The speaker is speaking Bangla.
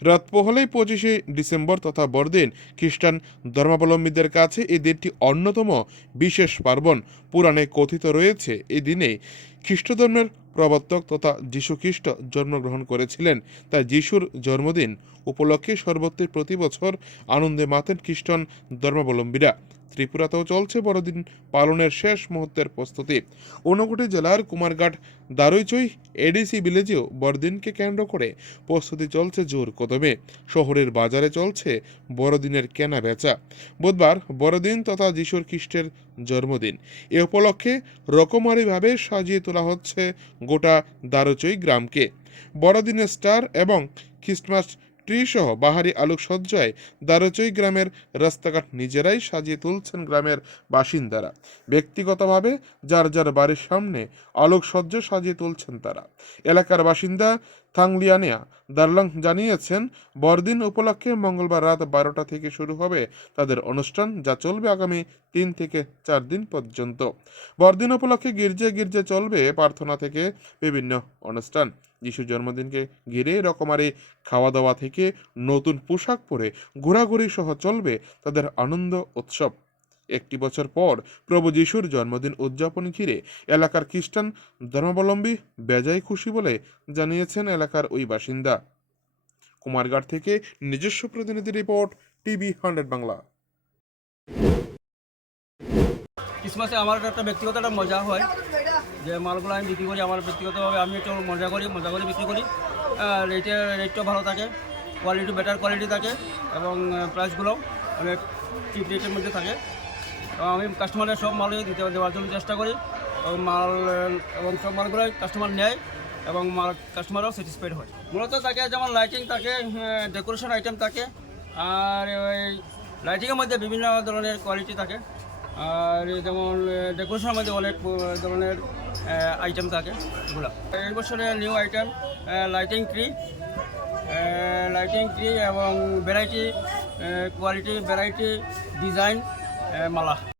রাত পোহলেই পঁচিশে ডিসেম্বর তথা বড়দিন। খ্রিস্টান ধর্মাবলম্বীদের কাছে এই দিনটি অন্যতম বিশেষ পার্বণ। পুরাণে কথিত রয়েছে এই দিনে খ্রিস্টধর্মের প্রবর্তক তথা যীশু খ্রিস্ট জন্মগ্রহণ করেছিলেন। তাই যিশুর জন্মদিন উপলক্ষে সর্বত্রে প্রতি বছর আনন্দে মাতেন খ্রিস্টান ধর্মাবলম্বীরা। ত্রিপুরাতেও চলছে বড়দিন পালনের শেষ মুহূর্তের প্রস্তুতি। ঊনকোটি জেলার কুমারঘাট, দারুইচই, এডিসি ভিলেজেও বড়দিনকে কেন্দ্র করে প্রস্তুতি চলছে জোর কদমে। শহরের বাজারে চলছে বড়দিনের কেনা বেচা বুধবার বড়দিন তথা যিশুর খ্রিস্টের জন্মদিন। এ উপলক্ষে রকমারিভাবে সাজিয়ে তোলা হচ্ছে গোটা দারুচই গ্রামকে। বড়দিনের স্টার এবং খ্রিস্টমাস ট্রি সহ বাহারি আলোকসজ্জায় দারুচই গ্রামের রাস্তাঘাট নিজেরাই সাজিয়ে তুলছেন গ্রামের বাসিন্দারা। ব্যক্তিগতভাবে যার যার বাড়ির সামনে আলোকসজ্জা সাজিয়ে তুলছেন তারা। এলাকার বাসিন্দা থাংলিয়ানিয়া দার্লং জানিয়েছেন, বড়দিন উপলক্ষে মঙ্গলবার রাত বারোটা থেকে শুরু হবে তাদের অনুষ্ঠান, যা চলবে আগামী তিন থেকে চার দিন পর্যন্ত। বড়দিন উপলক্ষে গির্জে গির্জে চলবে প্রার্থনা থেকে বিভিন্ন অনুষ্ঠান। যিশু জন্মদিনকে ঘিরে রকমারি খাওয়া দাওয়া থেকে নতুন পোশাক পরে ঘোরাঘুরি সহ চলবে তাদের আনন্দ উৎসব। একটি বছর পর প্রভু যিশুর জন্মদিন উদযাপন ঘিরে এলাকার খ্রিস্টান ধর্মাবলম্বী বেজায় খুশি বলে জানিয়েছেন এলাকার ওই বাসিন্দা। কুমারঘাট থেকে নিজস্ব প্রতিনিধি রিপোর্ট, টিভি হান্ড্রেড বাংলা। ক্রিসমাসে আমার একটা ব্যক্তিগত একটা মজা হয়, যে মালগুলো আমি বিক্রি করি, আমার ব্যক্তিগতভাবে আমি একটু মজা করি, মজা করে বিক্রি করি। রেটের রেটটাও ভালো থাকে কোয়ালিটি বেটার কোয়ালিটি থাকে এবং প্রাইসগুলো অনেক চিপ রেটের মধ্যে থাকে। আমি কাস্টমারের সব মালই দিতে, দেওয়ার জন্য চেষ্টা করি এবং মাল, এবং সব মালগুলোই কাস্টমার নেয় এবং মাল কাস্টমারও স্যাটিসফাইড হয়। মূলত থাকে যেমন লাইটিং থাকে ডেকোরেশন আইটেম থাকে, আর ওই লাইটিংয়ের মধ্যে বিভিন্ন ধরনের কোয়ালিটি থাকে। আর যেমন ডেকোরেশনের মধ্যে অনেক ধরনের আইটেম থাকে এগুলো। এই বছরে new item lighting tree lighting tree এবং ভ্যারাইটি কোয়ালিটি ভ্যারাইটি ডিজাইন মালা।